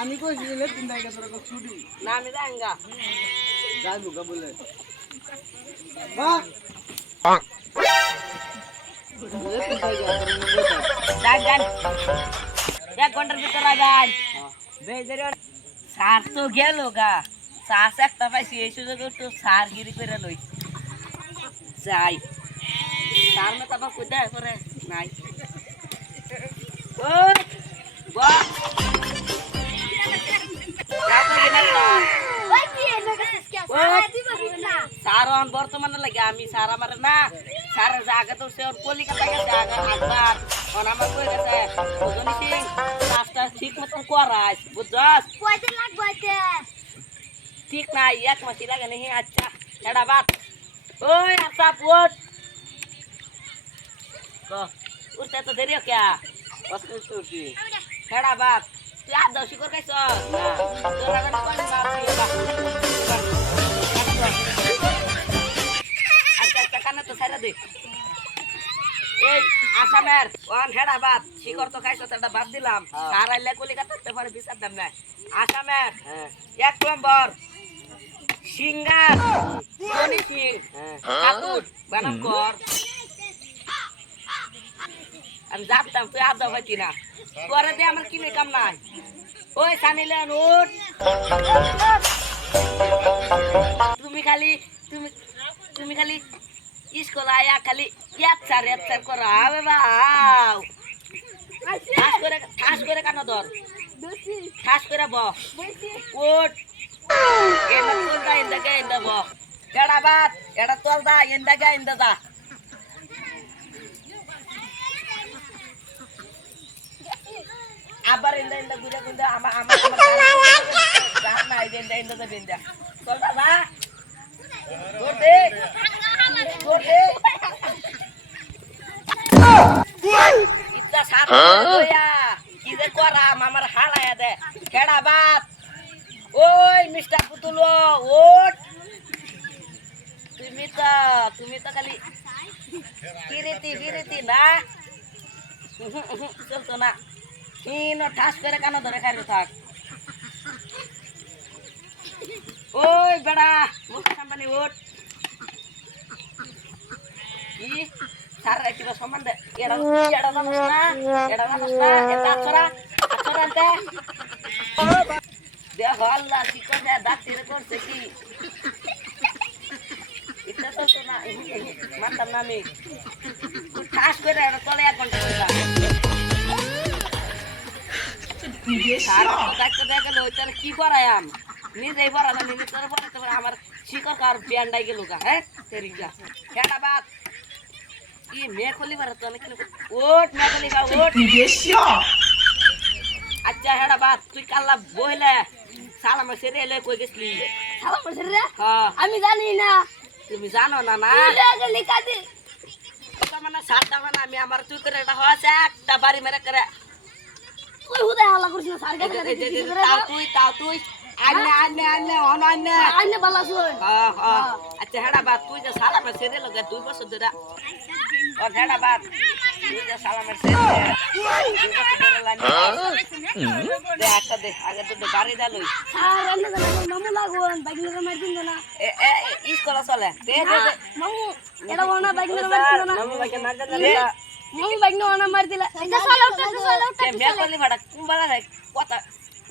আমি কইছিলে তিনটা কে তোর ছুটি না আমি যাইঙ্গা যাইবো কা বলে বাহ যান 1 ঘন্টার ভিতর আইবেন বেজের সার তো গেল গা চাষ একটা পাইছি এই সুযোগে একটু সার গিরি করে লই যাই সার মে তারপর কোথায় করে নাই ওই বাহ সারন বর্তমানে লাগে আমি সার আমার না সারের জায়গা তো সে কলিকাতা গেছে আগবার আমার কই গেছে বুঝনি সিং কাজটা ঠিক মতন করাস বুঝছস ঠিক নাই 1 মাস লাগে নেই আচ্ছা এডা বাত ওই আচ্ছা পোট উঠতে তো দেরি क्या কষ্ট করছি এডা বাত তুই আদ শিকর খাইছ না তোরা গনি কোন আচ্ছা কানে তো ছাইরা দে এই আসামের ওয়ান হেডা বাত শিকর তো খাইছ এটা বাদ দিলাম আর আইলে কলিকাতাতে পরে বিচার দাম না আসামের 1 নম্বর সিঙ্গার কোনি সিং ঠাকুর বানাম কর আমি যাতাম তুই আদ হইতি না পরে দে আমার কিনে কাম নাই ওই সানিলেন উঠ তুমি খালি স্কুল আয়া খালি এক চার করা হবে বাও ঠাস করে কানো ধর ঠাস করে ব উঠ এন্ডা তোলদা এন্ডা ব এডা বাত এডা তোলদা এন্ডা দা আবার এন্ডা গুড়া গুন্ডা আমার না এন্ডা দা বেন্ডা তোলদা বা করতে ইত্তা সাত লইয়া কি যে করা আমার হালায়া দে কেডা বাত ওই মিস্টার পুতুল ওট তুমি তো খালি বিরতি না চলতো না ঠাস করে কানো ধরে খাইতে থাক ওই বেড়া মুখ সামনে ওট কি সারা কিবা সমান দে এডা জানোস না এটা আছরা আনতে দেখ আল্লাহ কি করে ডাক্তার করছে কি এটা তো না মানতাম না আমি ঠাস করে এটা চলে 1 ঘন্টা সারা ডাক্তার দেখলো তার কি করায়াম নিজেই বড়ালাম নিজে তোর পরে আমার শিকর কার ব্যান্ডাই গেল গা হ্যাঁ তেরিগা হেডা বাত কি মে খলি বারত না কি ওট মে খলি গা ওট আচ্ছা হেডা বাত তুই কাল্লা বইলে সালাম সেরে এলে কই গেছলি সালাম সেরে হ্যাঁ আমি জানি না তুমি জানো না না লিখা দি তো মানে সাতটা মানে আমি আমার তুই করে এটা হচ্ছে একটা বাড়ি মেরে করে তুই হুদা হালা করিস না সার কাছে তাও তুই আইনে বালা শুন আচ্ছা হেডা বাত তুই যে সালাম সেরে লগে 2 বছর ধরে ও হেডা বাত তুই যে সালাম সেরে 2 বছর ধরে লাইন দে একটা দে আগে তো গাড়ি দালই আর এনে মামু লাগুন বাইকনে মার দিন না স্কুল চলে দে মামু এটা ওনা বাইকনে মার দিন না মামু বাইকে না জানে মামু বাইকনে ওনা মার দিলা এটা চলে কে মে করলি ভাড়া কুম্বালা রে কথা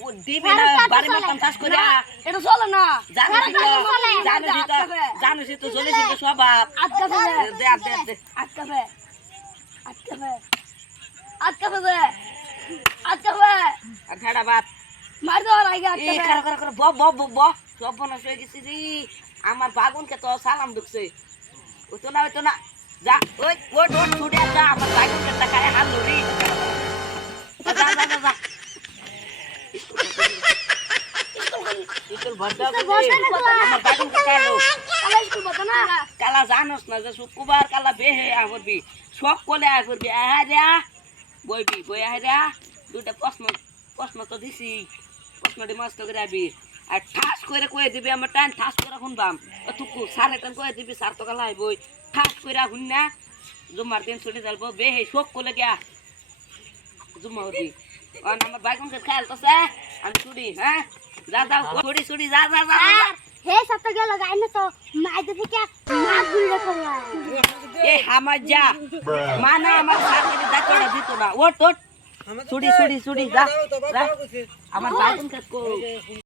ও দিবি না বাড়ি মারতাম ঠাস করে এটা চলে না জানিস তো চলেছি তো স্বভাব আটকাবে দে আটকাবে আর ঘাড়া বাত মার দেওয়ার আগে এই আটকাবে করে ব সব বনা হয়ে গেছি রে আমার বাগুনকে তো সালাম ঢুকছে ও তো না যা ওই ওট ছুটে যা আমার বাগুনকে টাকায় হাল ধরি যা স্কুল ভর্তা আমার বাগুনকে কালো স্কুল বতা না কালা জানোস না যে শুক্রবার কালা বেহে আবরবি সব কোলে আবরবি আহারিয়া বই আহারিয়া দুটা প্রশ্ন তো দিছি প্রশ্নটি মস্ত করে আবি আর ঠাস করে কয়ে দিবি আমার টাইম ঠাস করে শুনবাম তুকু সারে টান কয়ে দিবি সার তো কালা বই ঠাস করে শুন না জমার দিন ছুটি যাবো বেহে সব কোলে গিয়া জুমাউদি অন আমার ভাই কোন খেয়াল তো সে আমি ছুটি হ্যাঁ যা যা ছুটি যা যা যা হে সাথে গেল গাইনে তো মাইতে থেকে মাছ গুলো করলা এ আমার যা মানা আমার সাথে দাঁতটা দিত না ওট ওট ছুটি যা যা। আমার ভাই কোন